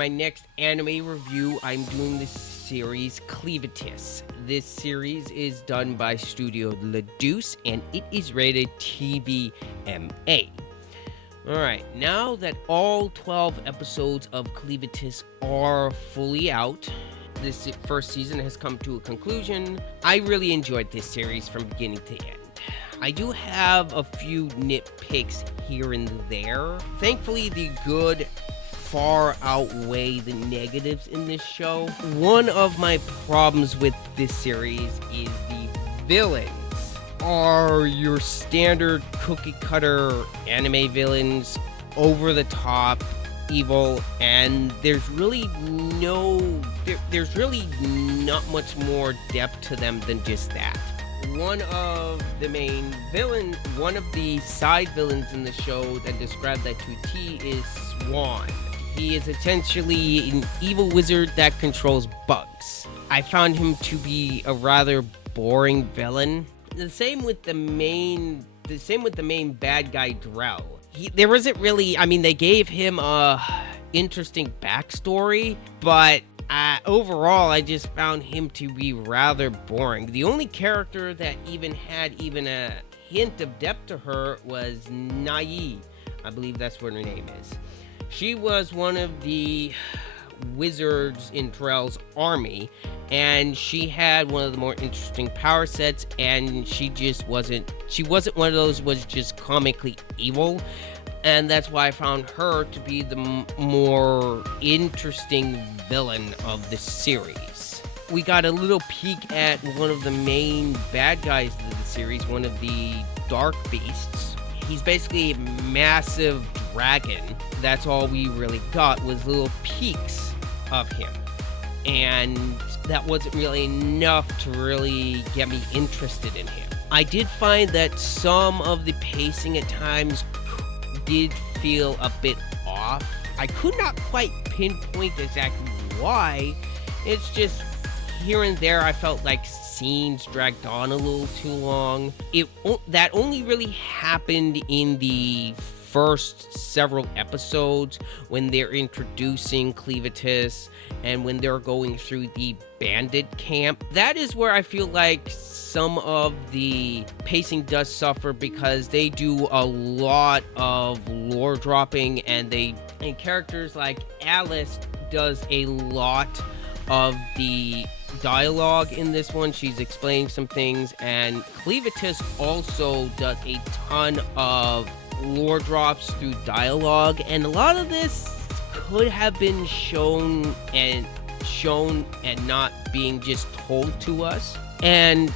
my next anime review, I'm doing this series Clevatess. This series is done by Studio Ladouce, and it is rated TVMA. Alright, now that all 12 episodes of Clevatess are fully out, this first season has come to a conclusion. I really enjoyed this series from beginning to end. I do have a few nitpicks here and there. Thankfully, the good far outweigh the negatives in this show. One of my problems with this series is the villains are your standard cookie cutter anime villains, over the top, evil, and there's really not much more depth to them than just that. One of the side villains in the show that described that to a T is Swan. He is essentially an evil wizard that controls bugs. I found him to be a rather boring villain. The same with the main bad guy, Drell. There isn't really, they gave him a interesting backstory, but overall, I just found him to be rather boring. The only character that had a hint of depth to her was Nai. I believe that's what her name is. She was one of the wizards in Drell's army, and she had one of the more interesting power sets, and she wasn't one of those was just comically evil. And that's why I found her to be the more interesting villain of the series. We got a little peek at one of the main bad guys of the series, one of the Dark Beasts. He's basically a massive dragon. That's all we really got was little peeks of him. And that wasn't really enough to really get me interested in him. I did find that some of the pacing at times did feel a bit off. I could not quite pinpoint exactly why. It's just here and there I felt like scenes dragged on a little too long. That only really happened in the first several episodes when they're introducing Clevatess and when they're going through the bandit camp. That is where I feel like some of the pacing does suffer, because they do a lot of lore dropping, and characters like Alice does a lot of the dialogue in this one. She's explaining some things, and Clevatess also does a ton of lore drops through dialogue, and a lot of this could have been shown and not being just told to us. And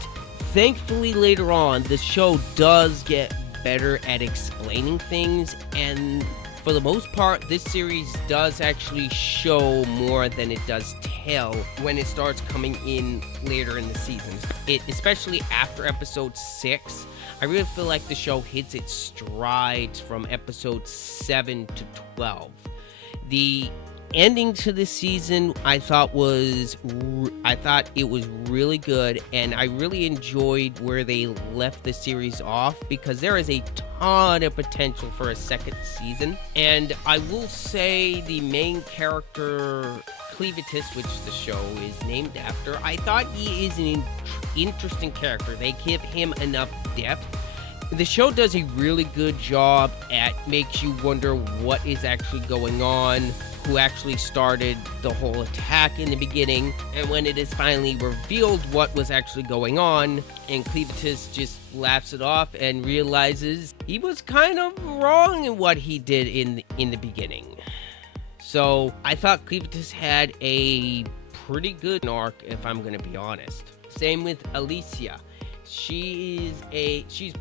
thankfully later on the show does get better at explaining things, and for the most part this series does actually show more than it does tell when it starts coming in later in the seasons. Especially after episode 6, I really feel like the show hits its strides from episode 7 to 12. The ending to this season I thought it was really good, and I really enjoyed where they left the series off, because there is a ton of potential for a second season. And I will say the main character Clevatess, which the show is named after, I thought he is an interesting character. They give him enough depth. The show does a really good job at makes you wonder what is actually going on, who actually started the whole attack in the beginning, and when it is finally revealed what was actually going on, and Clevatess just laughs it off and realizes he was kind of wrong in what he did in the beginning. So I thought Clevatess had a pretty good arc, if I'm gonna be honest. Same with Alicia. She's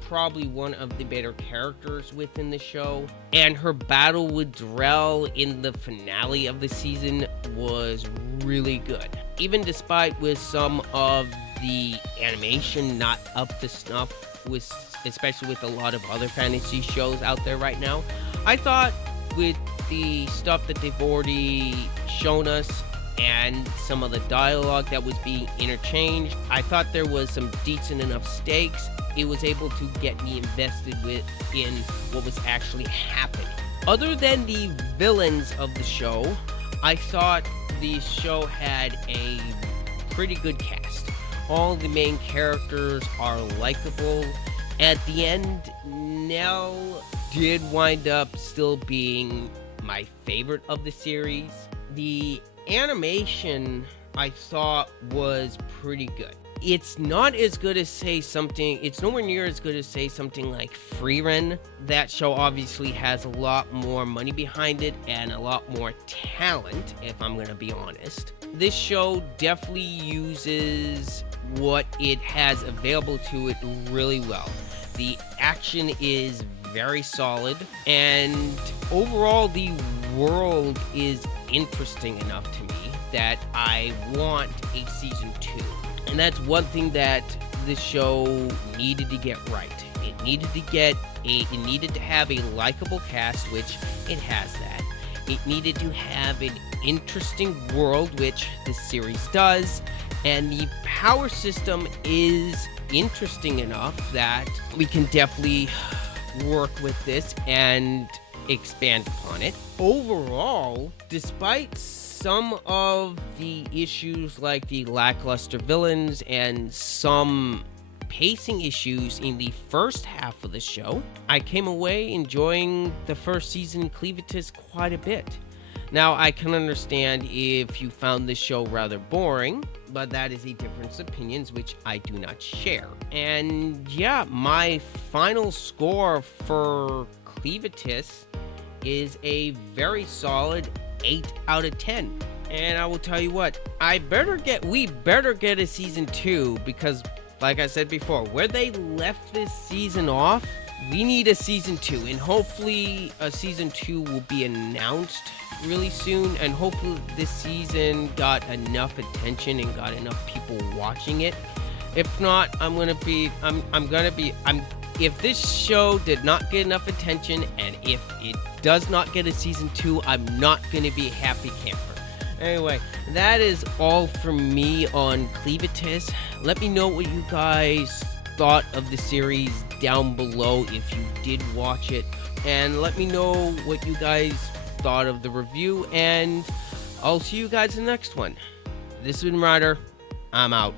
probably one of the better characters within the show, and her battle with Drell in the finale of the season was really good. Even despite with some of the animation not up to snuff, especially with a lot of other fantasy shows out there right now, I thought with the stuff that they've already shown us and some of the dialogue that was being interchanged, I thought there was some decent enough stakes. It was able to get me invested in what was actually happening. Other than the villains of the show, I thought the show had a pretty good cast. All the main characters are likable. At the end, Nell did wind up still being my favorite of the series. The animation I thought was pretty good. It's not as good as it's nowhere near as good as something like Freeren. That show obviously has a lot more money behind it and a lot more talent, if I'm gonna be honest. This show definitely uses what it has available to it really well. The action is very solid, and overall the world is interesting enough to me that I want a season 2. And that's one thing that the show needed to get right. It needed to have a likable cast, which it has that. It needed to have an interesting world, which this series does. And the power system is interesting enough that we can definitely work with this and expand upon it. Overall, despite some of the issues like the lackluster villains and some pacing issues in the first half of the show, I came away enjoying the first season Clevatess quite a bit. Now, I can understand if you found this show rather boring, but that is a difference of opinions which I do not share. And yeah, my final score for Clevatess is a very solid 8 out of 10. And I will tell you what, we better get a season 2, because like I said before, where they left this season off, we need a season 2, and hopefully a season 2 will be announced really soon, and hopefully this season got enough attention and got enough people watching it. If not, if this show did not get enough attention, and if it does not get a season 2, I'm not gonna be a happy camper. Anyway, that is all from me on Clevatess. Let me know what you guys thought of the series down below if you did watch it, and let me know what you guys thought of the review, and I'll see you guys in the next one. This has been Ryder. I'm out.